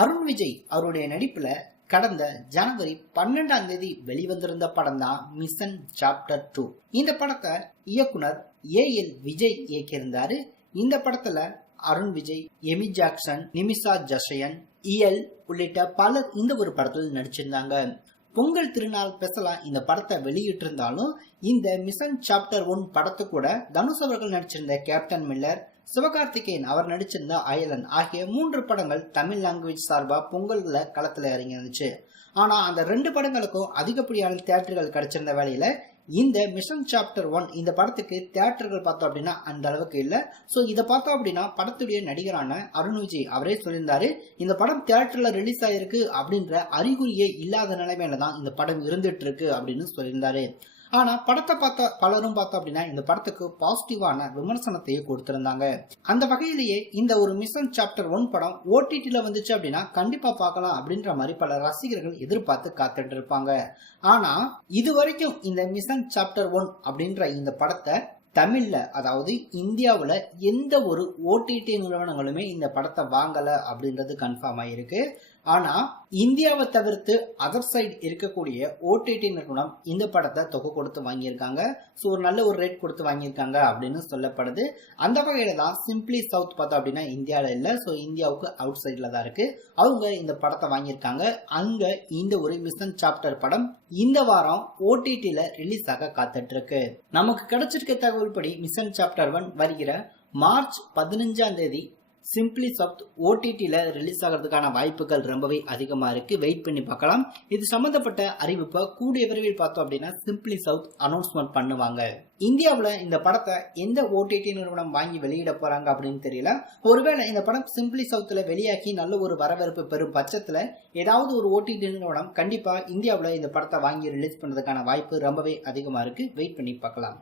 அருண் விஜய் அவருடைய நடிப்புல கடந்த ஜனவரி 12ஆம் தேதி வெளிவந்திருந்த படம் தான் மிஷன் சாப்டர் 2. இந்த படத்தை இயக்குனர் ஏஎல் விஜய் இயக்கியிருந்தாரு. இந்த படத்துல அருண் விஜய், எமி ஜாக்சன், நிமிஷா ஜசயன், இயல் உள்ளிட்ட பலர் இந்த ஒரு படத்தில் நடிச்சிருந்தாங்க. பொங்கல் திருநாள் ஸ்பெஷலா இந்த படத்தை வெளியிட்டு இருந்தாலும் இந்த மிஷன் சாப்டர் 1 படத்து கூட தனுஷ் அவர்கள் நடிச்சிருந்த கேப்டன் மில்லர், சிவகார்த்திகேயன் அவர் நடிச்சிருந்த அயலன் ஆகிய 3 படங்கள் தமிழ் லாங்குவேஜ் சார்பா பொங்கல்ல களத்துல இறங்கி இருந்துச்சு. ஆனா அந்த 2 படங்களுக்கும் அதிகப்படியான தியேட்டர்கள் கிடைச்சிருந்த வேலையில இந்த மிஷன் சாப்டர் 1 இந்த படத்துக்கு தியேட்டர்கள் பார்த்தோம் அப்படின்னா அந்த அளவுக்கு இல்ல. சோ இதை பார்த்தோம் அப்படின்னா படத்துடைய நடிகரான அருண் விஜய் அவரே சொல்லியிருந்தாரு, இந்த படம் தியேட்டர்ல ரிலீஸ் ஆயிருக்கு அப்படின்ற அறிகுறியே இல்லாத நிலைமையில தான் இந்த படம் இருந்துட்டு இருக்கு அப்படின்னு சொல்லியிருந்தாரு. ஆனா படத்தை பார்த்த பலரும் பார்த்தோம் அப்படின்னா இந்த படத்துக்கு பாசிட்டிவான விமர்சனத்தையே கொடுத்திருந்தாங்க. அந்த வகையிலேயே இந்த ஒரு மிஷன் சாப்டர் 1 படம் ஓடிடில வந்துச்சு அப்படின்னா கண்டிப்பா பார்க்கலாம் அப்படின்ற மாதிரி பல ரசிகர்கள் எதிர்பார்த்து காத்துட்டு இருப்பாங்க. ஆனா இது வரைக்கும் இந்த மிஷன் சாப்டர் 1 அப்படின்ற இந்த படத்தை தமிழ்ல, அதாவது இந்தியாவுல எந்த ஒரு ஓடிடி நிறுவனங்களுமே இந்த படத்தை வாங்கல அப்படின்றது கன்ஃபார்ம் ஆயிருக்கு. ஆனா இந்தியாவை தவிர்த்து அதர் சைடு இருக்கக்கூடிய ஓடிடி நிறுவனம் இந்த படத்தை தொகை கொடுத்து வாங்கியிருக்காங்க. ஸோ ஒரு நல்ல ஒரு ரேட் கொடுத்து வாங்கியிருக்காங்க அப்படின்னு சொல்லப்படுது. அந்த வகையில தான் சிம்பிளி சவுத் பார்த்தோம் அப்படின்னா இந்தியாவில இல்ல, ஸோ இந்தியாவுக்கு அவுட் சைட்ல தான் இருக்கு. அவங்க இந்த படத்தை வாங்கியிருக்காங்க. அங்க இந்த ஒரு மிஷன் சாப்டர் படம் இந்த வாரம் ஓடிடில ரிலீஸ் ஆக காத்துட்டு இருக்கு. நமக்கு கிடைச்சிருக்க தகவல் படி மிஷன் சாப்டர் 1 வருகிற மார்ச் 15ஆம் தேதி சிம்பிளி சவுத் ஓடிடில ரிலீஸ் ஆகிறதுக்கான வாய்ப்புகள் ரொம்பவே அதிகமா இருக்கு. வெயிட் பண்ணி பார்க்கலாம். இது சம்பந்தப்பட்ட அறிவிப்பை கூடிய விரைவில் பார்த்தோம் அப்படின்னா சிம்பிளி சவுத் அனௌன்ஸ்மெண்ட் பண்ணுவாங்க. இந்தியாவுல இந்த படத்தை எந்த ஓடிடி நிறுவனம் வாங்கி வெளியிட போறாங்க அப்படின்னு தெரியல. ஒருவேளை இந்த படம் சிம்பிளி சவுத்ல வெளியாக்கி நல்ல ஒரு வரவேற்பு பெறும் பட்சத்துல ஏதாவது ஒரு ஓடிடி நிறுவனம் கண்டிப்பா இந்தியாவுல இந்த படத்தை வாங்கி ரிலீஸ் பண்றதுக்கான வாய்ப்பு ரொம்பவே அதிகமா இருக்கு. வெயிட் பண்ணி பார்க்கலாம்.